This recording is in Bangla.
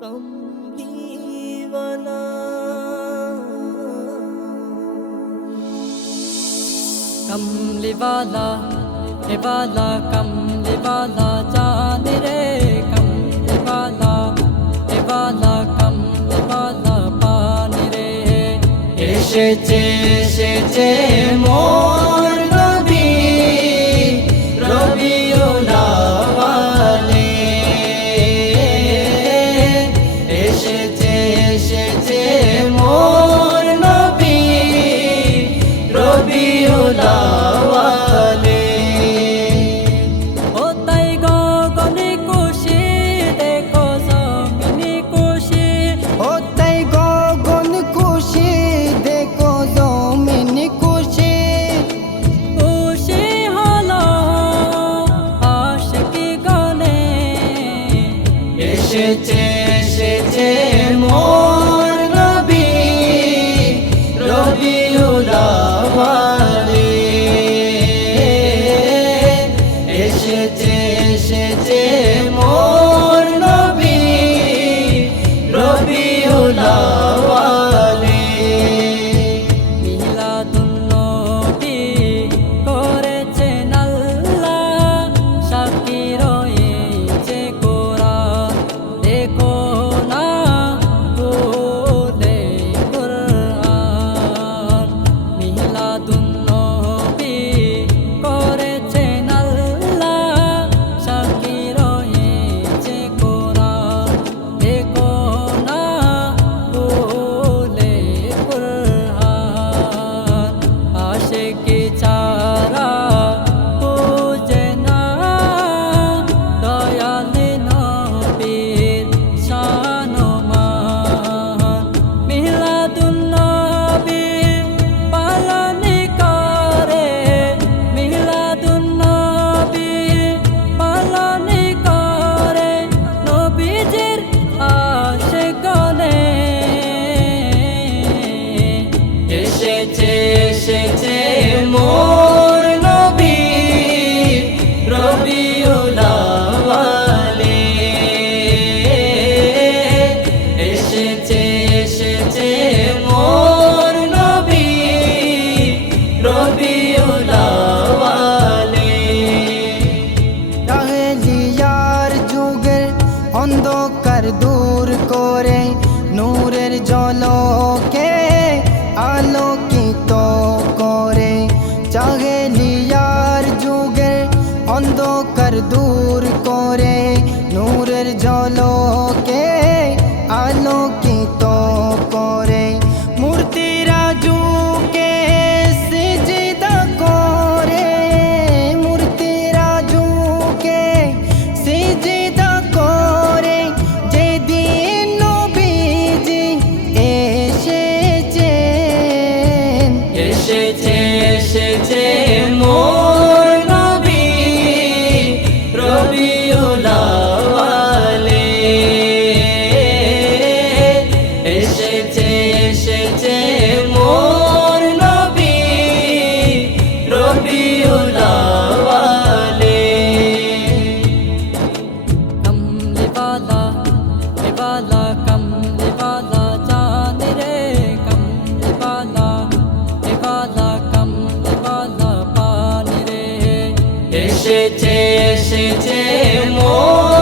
तुम दीवना कमले वाला ए वाला कमले वाला जान रे कमले वाला ए वाला कमले वाला पान रे এসেছে এসেছে মোর এসেছে এসেছে মো c'était moi. এসেছে এসেছে মন।